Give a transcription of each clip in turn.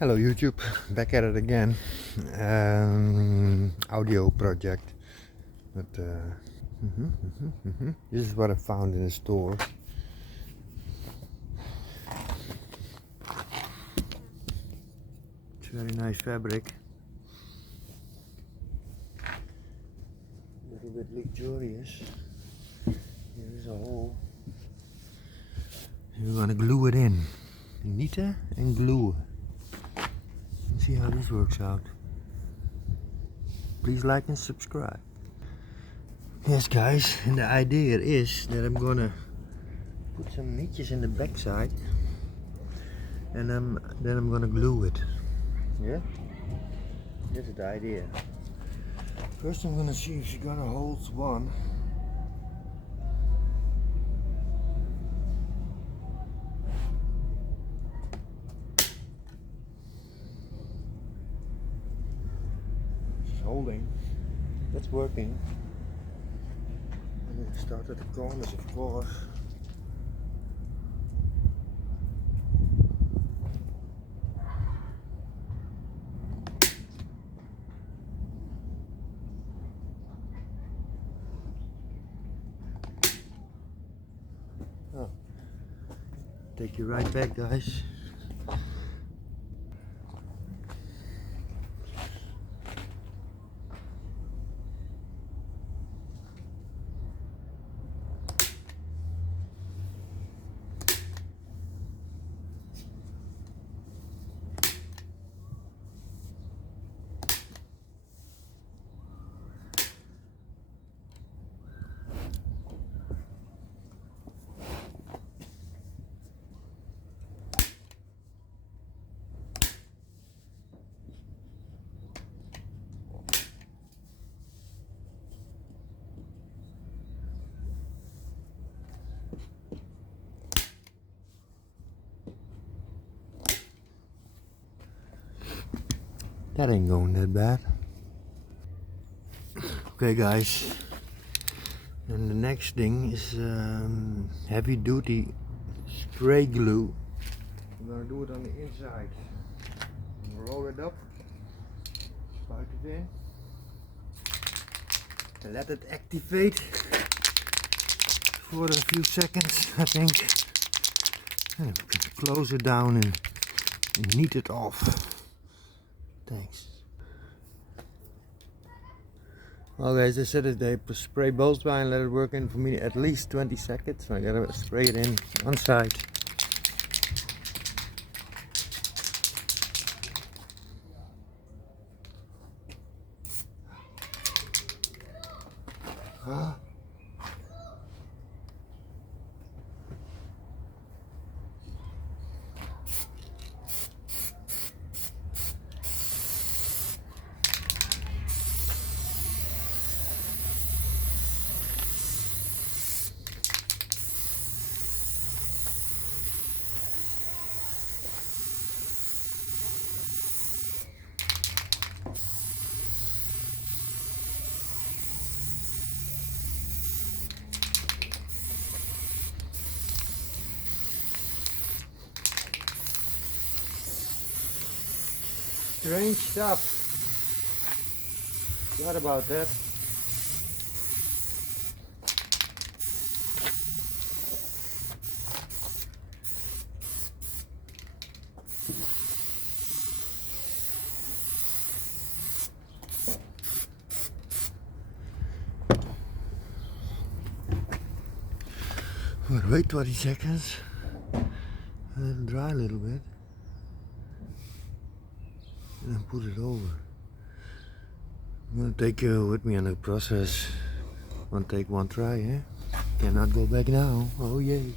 Hello YouTube, back at it again. Audio project. But this is what I found in the store. It's very nice fabric. A little bit luxurious. Here is a hole. And we're gonna glue it in. Knitten and glue. See how this works out. Please like and subscribe. Yes guys, and the idea is that I'm gonna put some niches in the back side and then I'm gonna glue it. Yeah? This is the idea. First I'm gonna see if she's gonna hold one. She's holding. That's working. I'm gonna start at the corners, of course. Oh. Take you right back, guys. That ain't going that bad. Okay guys, and the next thing is heavy duty spray glue. I'm gonna do it on the inside. Roll it up, spuit it in, and let it activate for a few seconds, I think. And we can close it down and knead it off. Thanks. Well guys, I said that they spray both by and let it work in for me at least 20 seconds. So I gotta spray it in one side. Strange stuff. What about that? Wait 20 seconds. Let it dry a little bit. And then put it over. I'm gonna take you with me on the process. One take, one try, eh? Cannot go back now. Oh yay.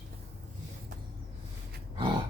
Ah.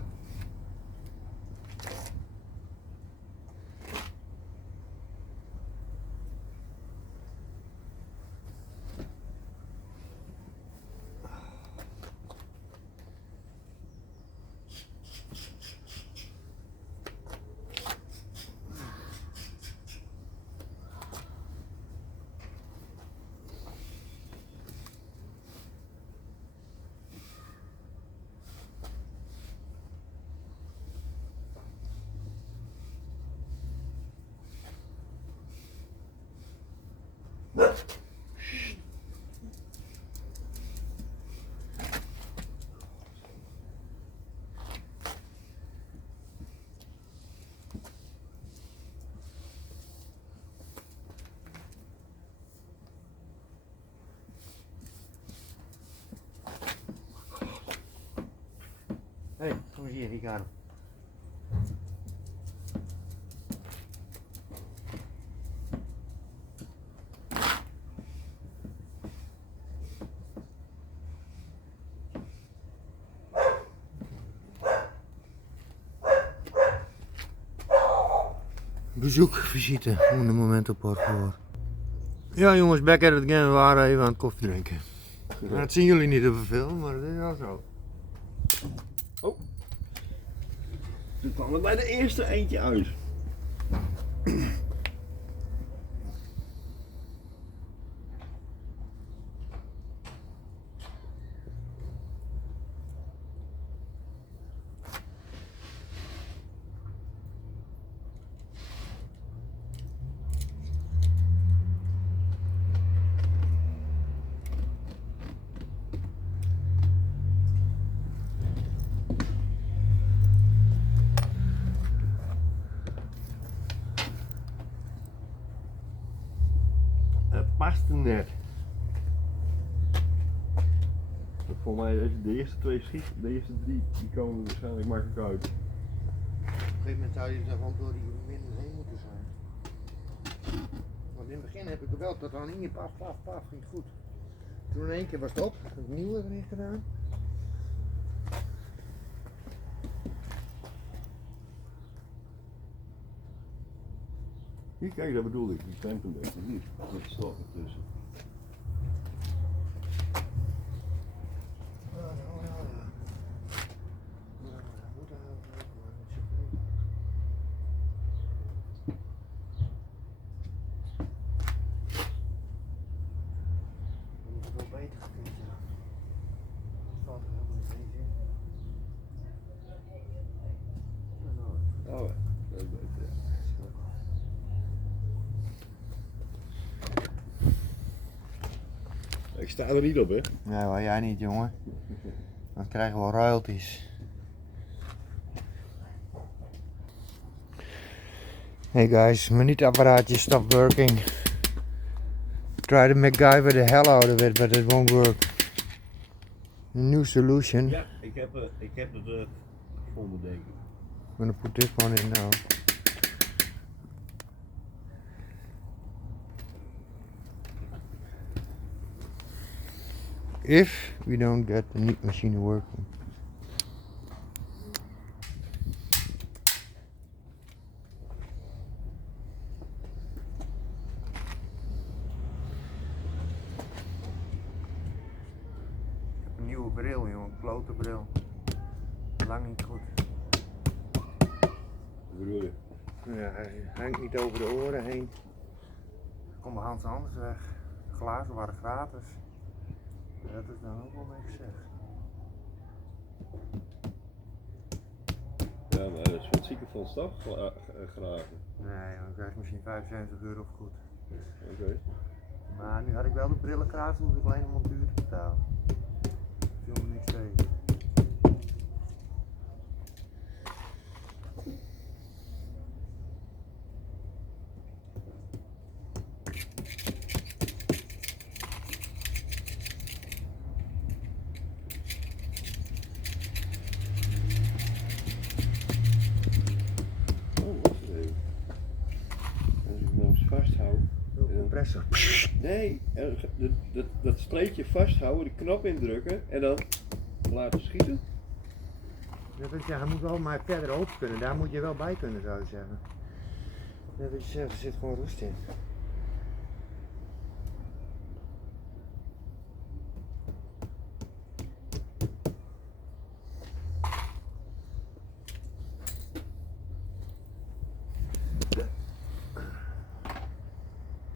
Hé, kom eens hier, Ricardo. Bezoek, visite, onder momento por favor. Ja jongens, back at it again, we waren even aan het koffie drinken. Nou, dat zien jullie niet op de film, maar dat is wel zo. Oh. Toen kwam er bij de eerste eentje uit. Het paste net. Volgens mij de eerste twee schieten, de eerste drie, die komen er waarschijnlijk makkelijk uit. Op een gegeven moment zou je er gewoon door die midden heen moeten zijn. Want in het begin heb ik er wel tot aan in, paf, paf, paf, ging goed. Toen in één keer was het op, heb ik nieuw erin gedaan. Hier, kijk, dat bedoel ik, die tempenweg, hier, met de stop ertussen. Oh, ja, dat is beter. Ik sta er niet op, hè? Nee hoor, jij niet jongen. Dan krijgen we royalties. Hey guys, mijn niet-apparaatje stopped working. Try to MacGyver the hell out of it, but it won't work. A new solution. Ja, ik heb het gevonden, denk ik. I'm gonna put this one in now. If we don't get the knit machine working. Een nieuwe bril, jongen, klote bril. Lang niet goed. Wat bedoel je? Ja, hij hangt niet over de oren heen. Kom bij Hans Anders weg. De glazen waren gratis. Dat is dan ook wel niks zeg. Ja, maar dat is wat ziekenfonds toch? Graven. Nee, dan krijg je misschien 75 euro goed. Oké. Maar nu had ik wel de brillen gratis, hoefde ik alleen een montuur te betalen. Viel me niks tegen. Vasthouden. Compressor. Nee, dat streepje vasthouden, de knop indrukken en dan laten schieten. Dat is, ja, hij moet wel maar verder open kunnen, daar moet je wel bij kunnen zou je zeggen. Dat is, er zit gewoon rust in.